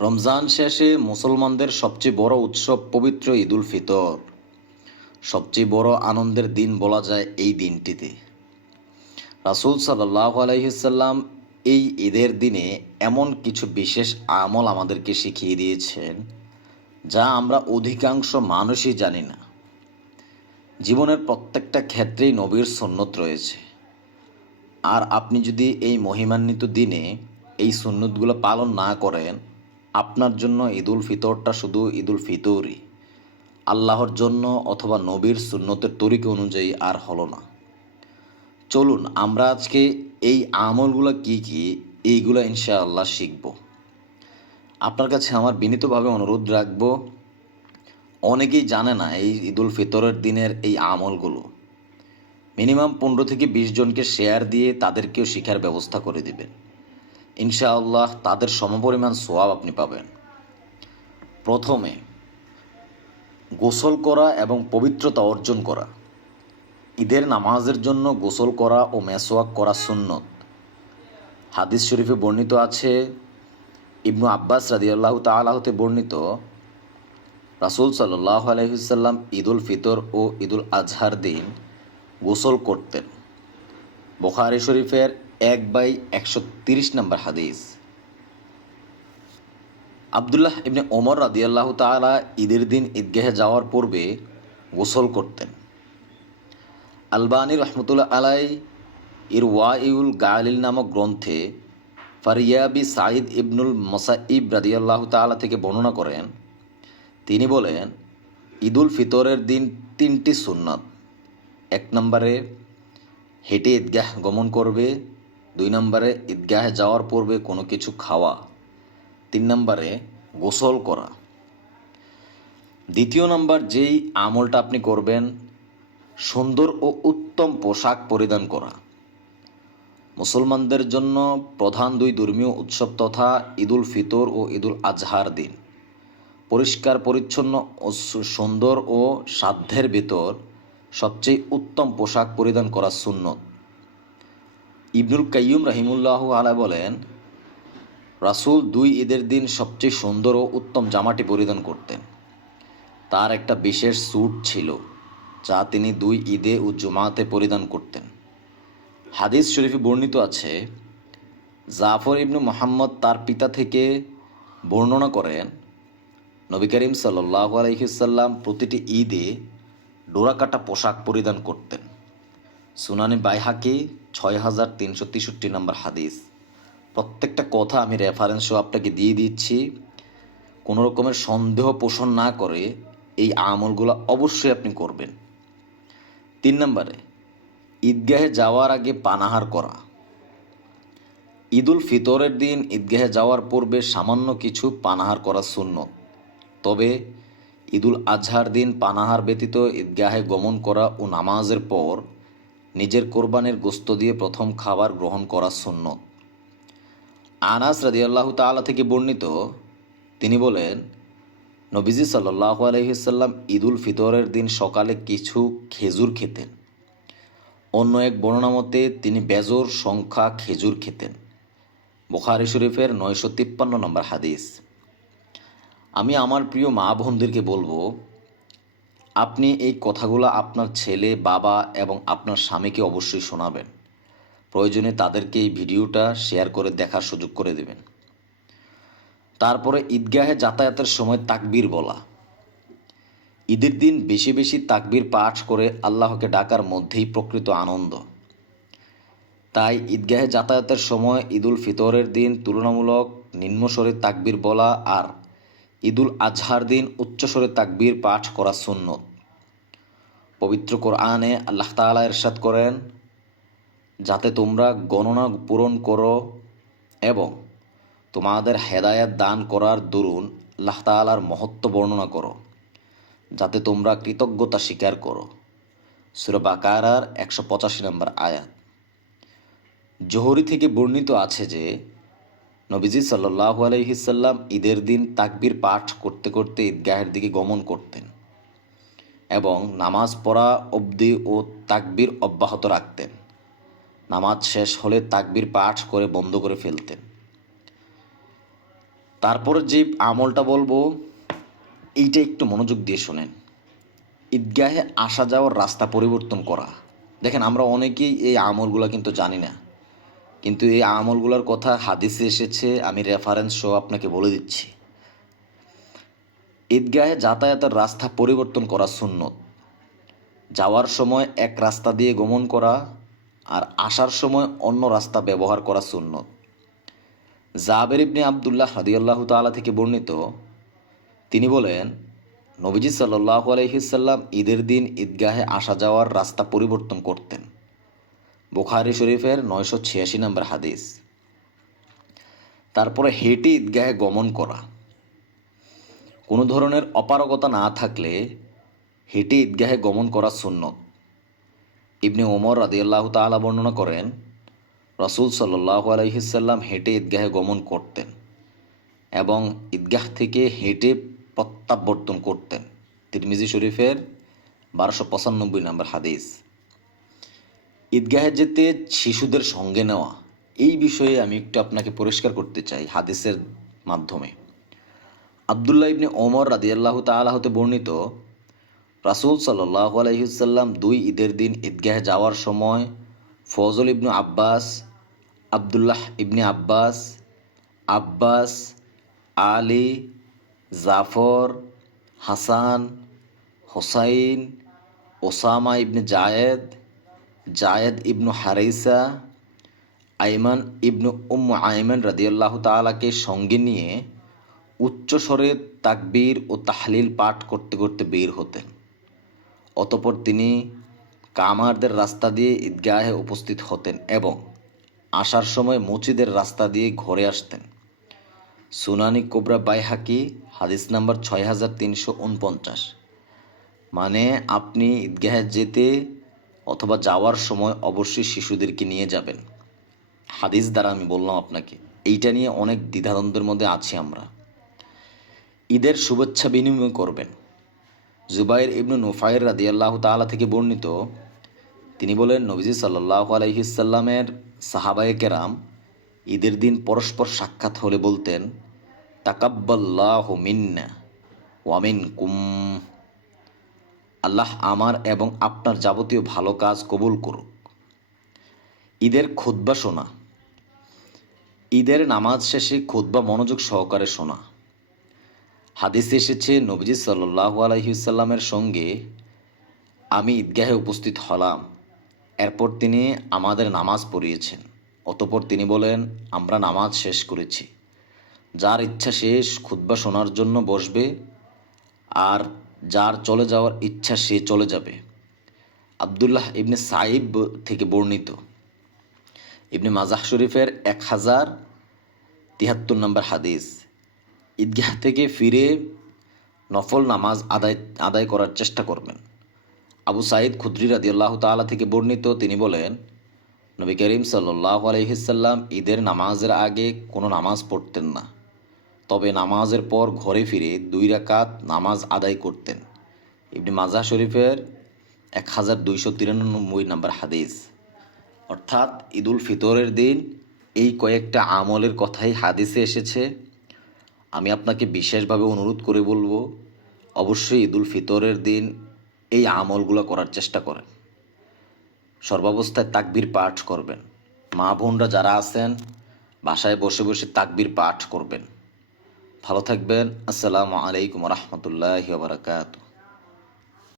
রমজান শেষে মুসলমানদের সবচেয়ে বড় উৎসব পবিত্র ঈদুল ফিতর। সবচেয়ে বড় আনন্দের দিন বলা যায় এই দিনটিতে। রাসূল সাল্লাল্লাহু আলাইহি সাল্লাম এই ঈদের দিনে এমন কিছু বিশেষ আমল আমাদেরকে শিখিয়ে দিয়েছেন যা আমরা অধিকাংশ মানুষই জানি না। জীবনের প্রত্যেকটা ক্ষেত্রেই নবীর সুন্নত রয়েছে, আর আপনি যদি এই মহিমান্বিত দিনে এই সুন্নতগুলো পালন না করেন, আপনার জন্য ঈদুল ফিতরটা শুধু ঈদুল ফিতরই, আল্লাহর জন্য অথবা নবীর সুন্নতের তরিকা অনুযায়ী আর হলো না। চলুন আমরা আজকে এই আমলগুলো কি কি এইগুলো ইনশাআল্লাহ শিখব। আপনার কাছে আমার বিনীতভাবে অনুরোধ রাখব, অনেকেই জানে না এই ঈদুল ফিতরের দিনের এই আমলগুলো। মিনিমাম 15 থেকে 20 জনকে শেয়ার দিয়ে তাদেরকেও শেখার ব্যবস্থা করে দিবেন। ইনশাআল্লাহ তাদের সমপরিমাণ সওয়াব আপনি পাবেন। প্রথমে গোসল করা এবং পবিত্রতা অর্জন করা। ঈদের নামাজের জন্য গোসল করা ও মেসওয়াক করা সুন্নত। হাদিস শরীফে বর্ণিত আছে, ইবনু আব্বাস রাদিয়াল্লাহু তাআলা হতে বর্ণিত, রাসূল সাল্লাল্লাহু আলাইহি ওয়াসাল্লাম ঈদুল ফিতর ও ঈদুল আজহার দিন গোসল করতেন। বুখারী শরীফের 1/130 নম্বর হাদিস। আবদুল্লাহ ইবনে ওমর রাদিয়াল্লাহু তাআলা ঈদের দিন ঈদগাহে যাওয়ার পূর্বে গোসল করতেন। আলবানী রহমতুল্লাহ আলাই ইরওয়াইউল গালিল নামক গ্রন্থে ফারিয়াবি সাঈদ ইবনুল মুসাইব রাদিয়াল্লাহু তাআলা থেকে বর্ণনা করেন, তিনি বলেন, ঈদুল ফিতরের দিন 3টি সুন্নাত। 1 নম্বরে হেঁটে ঈদগাহ গমন করবে, 2 নম্বরে ঈদগাহে যাওয়ার পূর্বে কোনো কিছু খাওয়া, 3 নম্বরে গোসল করা। দ্বিতীয় নম্বর যেই আমলটা আপনি করবেন, সুন্দর ও উত্তম পোশাক পরিধান করা। মুসলমানদের জন্য প্রধান 2 ধর্মীয় উৎসব তথা ঈদুল ফিতর ও ঈদুল আজহার দিন পরিষ্কার পরিচ্ছন্ন ও সুন্দর ও সাধ্যের ভিতর সবচেয়ে উত্তম পোশাক পরিধান করা সুন্নত। ইবনুল কাইয়ুম রাহিমাহুল্লাহু আলাইহি বলেন, রাসূল 2 ঈদের দিন সবচেয়ে সুন্দর ও উত্তম জামাটি পরিধান করতেন। তার একটা বিশেষ স্যুট ছিল যা তিনি 2 ঈদে ও জুমাতে পরিধান করতেন। হাদিস শরীফে বর্ণিত আছে, জাফর ইবনু মুহাম্মদ তার পিতা থেকে বর্ণনা করেন, নবী করিম সাল্লাল্লাহু আলাইহি ওয়াসাল্লাম প্রতিটি ঈদে ডোরাকাটা পোশাক পরিধান করতেন। সুনানে বাইহাকি 6363 নম্বর হাদিস। প্রত্যেকটা কথা আমি রেফারেন্স সহ আপনাকে দিয়ে দিচ্ছি। কোনো রকমের সন্দেহ পোষণ না করে এই আমলগুলো অবশ্যই আপনি করবেন। 3 নম্বরে ঈদগাহে যাওয়ার আগে পানাহার করা। ঈদুল ফিতরের দিন ঈদগাহে যাওয়ার পূর্বে সামান্য কিছু পানাহার করা সুন্নত। তবে ঈদুল আজহার দিন পানাহার ব্যতীত ঈদগাহে গমন করা ও নামাজের পর নিজের কোরবানির গোশত দিয়ে প্রথম খাবার গ্রহণ করা সুন্নত। আনাস রাদিয়াল্লাহু তাআলা থেকে বর্ণিত, তিনি বলেন, নবীজি সাল্লাল্লাহু আলাইহি ওয়াসাল্লাম ঈদুল ফিতরের দিন সকালে কিছু খেজুর খেতেন। অন্য এক বর্ণনা মতে তিনি বেজোর সংখ্যা খেজুর খেতেন। বুখারী শরীফের 953 নম্বর হাদিস। আমি আমার প্রিয় মা বোনদেরকে বলবো, আপনি এই কথাগুলো আপনার ছেলে, বাবা এবং আপনার স্বামীকে অবশ্যই শোনাবেন। প্রয়োজনে তাদেরকে এই ভিডিওটা শেয়ার করে দেখার সুযোগ করে দেবেন। তারপরে ঈদগাহে যাতায়াতের সময় তাকবীর বলা। ঈদের দিন বেশি বেশি তাকবীর পাঠ করে আল্লাহকে ডাকার মধ্যেই প্রকৃত আনন্দ। তাই ঈদগাহে যাতায়াতের সময় ঈদুল ফিতরের দিন তুলনামূলক নিম্নস্বরে তাকবীর বলা আর ঈদুল আজহার দিন উচ্চস্বরে তাকবীর পাঠ করা সুন্নত। পবিত্র কোরআনে আল্লাহ তাআলা ইরশাদ করেন, যাতে তোমরা গণনা পূরণ করো এবং তোমাদের হেদায়েত দান করার দরুন আল্লাহ তাআলার মহত্ব বর্ণনা করো, যাতে তোমরা কৃতজ্ঞতা স্বীকার করো। সূরা বাকারার 185 নম্বর আয়াত। জোহরি থেকে বর্ণিত আছে যে নবীজি সাল্লাল্লাহু আলাইহি সাল্লাম ঈদের দিন তাকবীর পাঠ করতে করতে ঈদগাহের দিকে গমন করতেন এবং নামাজ পড়া অবধি ও তাকবীর অব্যাহত রাখতেন। নামাজ শেষ হলে তাকবীর পাঠ করে বন্ধ করে ফেলতেন। তারপরে যে আমলটা বলবো এইটা একটু মনোযোগ দিয়ে শোনেন। ঈদগাহে আসা যাওয়ার রাস্তা পরিবর্তন করা। দেখেন, আমরা অনেকেই এই আমলগুলো কিন্তু জানি না, কিন্তু এই আমলগুলোর কথা হাদিসে এসেছে, আমি রেফারেন্স সহ আপনাকে বলে দিচ্ছি। ঈদগাহে যাতায়াতের রাস্তা পরিবর্তন করা সুন্নত। যাওয়ার সময় এক রাস্তা দিয়ে গমন করা আর আসার সময় অন্য রাস্তা ব্যবহার করা সুন্নত। জাবের ইবনে আবদুল্লাহ রাদিয়াল্লাহু তাআলা থেকে বর্ণিত, তিনি বলেন, নবীজি সাল্লাল্লাহু আলাইহি সাল্লাম ঈদের দিন ঈদগাহে আসা যাওয়ার রাস্তা পরিবর্তন করতেন। বুখারী শরীফের 986 নম্বর হাদিস। তারপরে হেঁটে ঈদগাহে গমন করা। কোনো ধরনের অপারগতা না থাকলে হেঁটে ঈদগাহে গমন করা সুন্নত। ইবনে ওমর রাদিয়াল্লাহু তাআলা বর্ণনা করেন, রাসূল সাল্লাল্লাহু আলাইহি সাল্লাম হেঁটে ঈদগাহে গমন করতেন এবং ঈদগাহ থেকে হেঁটে প্রত্যাবর্তন করতেন। তিরমিজি শরীফের 1295 নম্বর হাদিস। ঈদগাহে যেতে শিশুদের সঙ্গে নেওয়া, এই বিষয়ে আমি একটু আপনাকে পরিষ্কার করতে চাই হাদিসের মাধ্যমে। আবদুল্লাহ ইবনে ওমর রাদিয়াল্লাহু তাআলা হতে বর্ণিত, রাসূল সাল্লাল্লাহু আলাইহি সাল্লাম 2 ঈদের দিন ঈদগাহে যাওয়ার সময় ফজল ইবনে আব্বাস, আবদুল্লাহ ইবনে আব্বাস, আব্বাস, আলী, জাফর, হাসান, হোসাইন, ওসামা ইবনে জায়েদ, জায়েদ ইবনু হারিসা, আইমান ইবনু আইমান রাদিয়াল্লাহু তাআলাকে সঙ্গে নিয়ে উচ্চস্বরে তাকবীর ও তাহলিল পাঠ করতে করতে বের হতেন। অতঃপর তিনি কামারদের রাস্তা দিয়ে ঈদগাহে উপস্থিত হতেন এবং আসার সময় মসজিদের রাস্তা দিয়ে ঘরে আসতেন। সুনানি কোবরা বাইহাকি, হাদিস নাম্বার 6349। মানে আপনি ঈদগাহে যেতে অথবা যাওয়ার সময় অবশ্যই শিশুদেরকে নিয়ে যাবেন। হাদিস দ্বারা আমি বললাম আপনাকে, এইটা নিয়ে অনেক দ্বিধাদ্বন্দ্বের মধ্যে আছি আমরা। ঈদের শুভেচ্ছা বিনিময় করবেন। জুবাইর ইবনু নুফাইর রাদিয়াল্লাহু তাআলা থেকে বর্ণিত, তিনি বলেন, নবীজি সাল্লাল্লাহু আলাইহি সাল্লামের সাহাবায়ে কেরাম ঈদের দিন পরস্পর সাক্ষাৎ হলে বলতেন, তাকাব্বাল্লাহু মিন্না ওয়া মিনকুম। আল্লাহ আমার এবং আপনার যাবতীয় ভালো কাজ কবুল করুক। ঈদের খুতবা শোনা। ঈদের নামাজ শেষে খুতবা মনোযোগ সহকারে শোনা। হাদিসে এসেছে, নবীজি সাল্লাল্লাহু আলাইহি সাল্লামের সঙ্গে আমি ঈদগাহে উপস্থিত হলাম। এরপর তিনি আমাদের নামাজ পড়িয়েছেন। অতঃপর তিনি বলেন, আমরা নামাজ শেষ করেছি। যার ইচ্ছা শেষ খুতবা শোনার জন্য বসবে, আর যার চলে যাওয়ার ইচ্ছা সে চলে যাবে। আবদুল্লাহ ইবনে সাইব থেকে বর্ণিত, ইবনে মাজাহ শরীফের 1073 নম্বর হাদিস। ঈদগাহ থেকে ফিরে নফল নামাজ আদায় করার চেষ্টা করবেন। আবু সাঈদ খুদরি রাদিয়াল্লাহু তাআলা থেকে বর্ণিত, তিনি বলেন, নবী করিম সাল্লাল্লাহু আলাইহি সাল্লাম ঈদের নামাজের আগে কোনো নামাজ পড়তেন না, তবে নামাজের পর ঘরে ফিরে 2 রাকাত নামাজ আদায় করতেন। ইবনে মাজাহ শরীফের 1293 নম্বর হাদিস। অর্থাৎ ঈদুল ফিতরের দিন এই কয়েকটা আমলের কথাই হাদিসে এসেছে। আমি আপনাকে বিশেষভাবে অনুরোধ করে বলবো, অবশ্যই ঈদুল ফিতরের দিন এই আমলগুলো করার চেষ্টা করেন। সর্বাবস্থায় তাকবীর পাঠ করবেন। মা বোনরা যারা আছেন বাসায় বসে বসে তাকবীর পাঠ করবেন। ভালো থাকবেন। আসসালামু আলাইকুম ওয়া রাহমাতুল্লাহি ওয়া বারাকাতুহু।